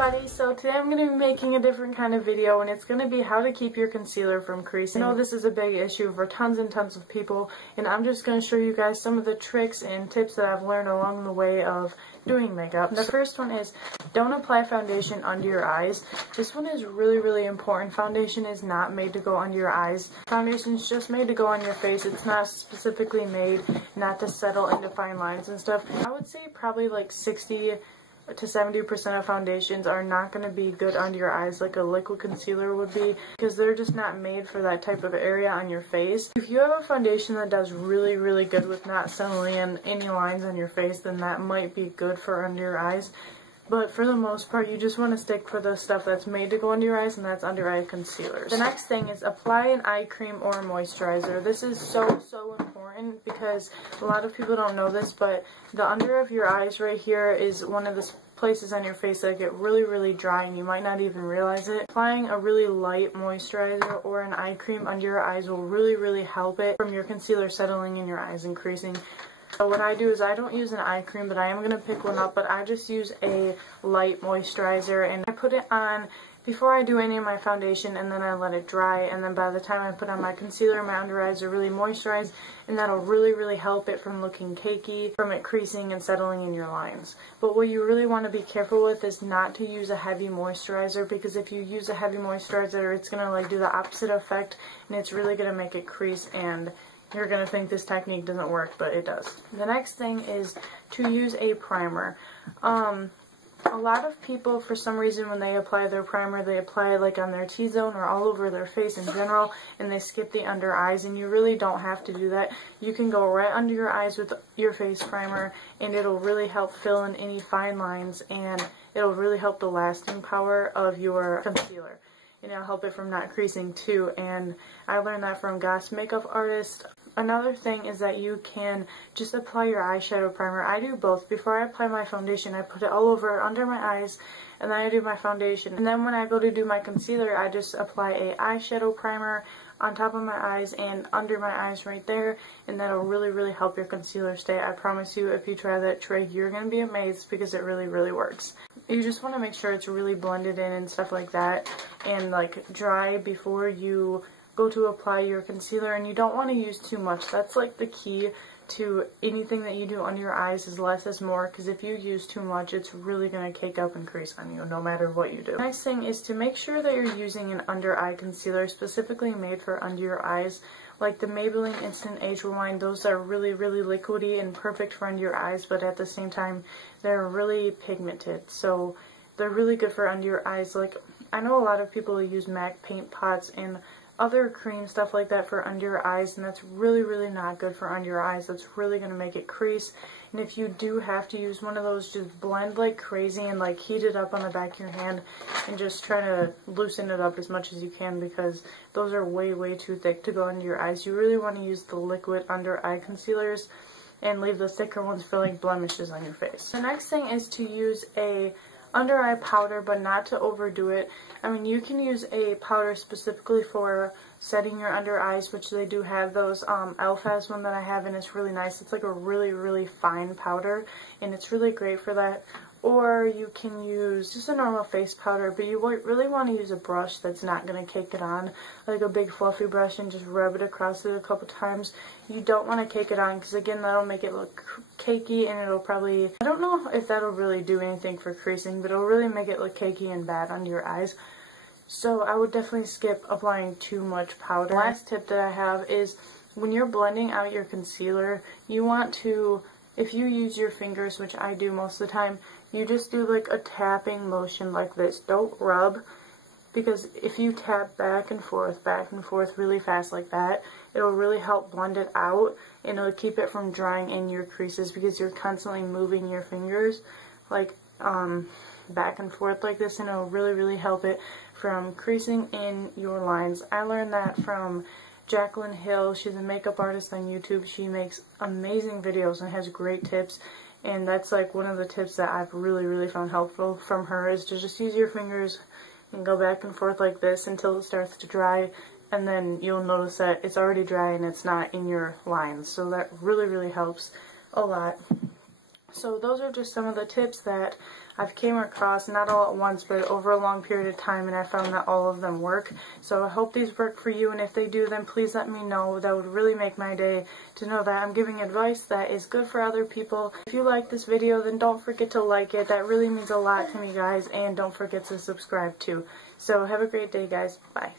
everybody, so today I'm going to be making a different kind of video, and it's going to be how to keep your concealer from creasing. I know this is a big issue for tons and tons of people, and I'm just going to show you guys some of the tricks and tips that I've learned along the way of doing makeup. The first one is don't apply foundation under your eyes. This one is really important. Foundation is not made to go under your eyes. Foundation is just made to go on your face. It's not specifically made not to settle into fine lines and stuff. I would say probably like 60 to 70% of foundations are not going to be good under your eyes like a liquid concealer would be, because they're just not made for that type of area on your face. If you have a foundation that does really good with not settling in any lines on your face, then that might be good for under your eyes. But for the most part, you just want to stick for the stuff that's made to go under your eyes, and that's under eye concealers. The next thing is apply an eye cream or a moisturizer. This is so important because a lot of people don't know this, but the under of your eyes right here is one of the places on your face that get really dry, and you might not even realize it. Applying a really light moisturizer or an eye cream under your eyes will really help it from your concealer settling in your eyes and creasing. So what I do is I don't use an eye cream, but I am going to pick one up, but I just use a light moisturizer, and I put it on before I do any of my foundation, and then I let it dry, and then by the time I put on my concealer, my under eyes are really moisturized, and that'll really help it from looking cakey, from it creasing and settling in your lines. But what you really want to be careful with is not to use a heavy moisturizer, because if you use a heavy moisturizer, it's going to like do the opposite effect, and it's really going to make it crease, and you're going to think this technique doesn't work, but it does. The next thing is to use a primer. A lot of people, for some reason, when they apply their primer, they apply it like on their T-zone or all over their face in general, and they skip the under eyes, and you really don't have to do that. You can go right under your eyes with your face primer, and it'll really help fill in any fine lines, and it'll really help the lasting power of your concealer. And it'll help it from not creasing too, and I learned that from Goss Makeup Artist. Another thing is that you can just apply your eyeshadow primer. I do both. Before I apply my foundation, I put it all over under my eyes, and then I do my foundation. And then when I go to do my concealer, I just apply a eyeshadow primer on top of my eyes and under my eyes right there, and that'll really help your concealer stay. I promise you, if you try that trick, you're going to be amazed because it really works. You just want to make sure it's really blended in and stuff like that, and like dry before you go to apply your concealer, and you don't want to use too much. That's like the key to anything that you do under your eyes, is less is more, because if you use too much, it's really going to cake up and crease on you no matter what you do. The next thing is to make sure that you're using an under eye concealer specifically made for under your eyes, like the Maybelline Instant Age Rewind. Those are really liquidy and perfect for under your eyes, but at the same time they're really pigmented, so they're really good for under your eyes. Like, I know a lot of people use MAC paint pots and other cream stuff like that for under your eyes, and that's really not good for under your eyes. That's really going to make it crease. And if you do have to use one of those, just blend like crazy and like heat it up on the back of your hand and just try to loosen it up as much as you can, because those are way too thick to go under your eyes. You really want to use the liquid under eye concealers and leave the thicker ones for like blemishes on your face. The next thing is to use a under eye powder, but not to overdo it. I mean, you can use a powder specifically for setting your under eyes, which they do have those. e.l.f. has one that I have, and it's really nice. It's like a really fine powder, and it's really great for that. Or you can use just a normal face powder, but you really want to use a brush that's not going to cake it on, like a big fluffy brush, and just rub it across it a couple times. You don't want to cake it on, because again, that'll make it look cakey, and it'll probably, I don't know if that'll really do anything for creasing, but it'll really make it look cakey and bad under your eyes. So I would definitely skip applying too much powder. The last tip that I have is when you're blending out your concealer, you want to, if you use your fingers, which I do most of the time, you just do like a tapping motion like this. Don't rub, because if you tap back and forth really fast like that, it'll really help blend it out, and it'll keep it from drying in your creases, because you're constantly moving your fingers like back and forth like this, and it'll really help it from creasing in your lines. I learned that from Jaclyn Hill. She's a makeup artist on YouTube. She makes amazing videos and has great tips, and that's like one of the tips that I've really found helpful from her, is to just use your fingers and go back and forth like this until it starts to dry, and then you'll notice that it's already dry and it's not in your lines. So that really helps a lot. So those are just some of the tips that I've came across, not all at once, but over a long period of time, and I found that all of them work. So I hope these work for you, and if they do, then please let me know. That would really make my day to know that I'm giving advice that is good for other people. If you like this video, then don't forget to like it. That really means a lot to me, guys, and don't forget to subscribe too. So have a great day, guys. Bye.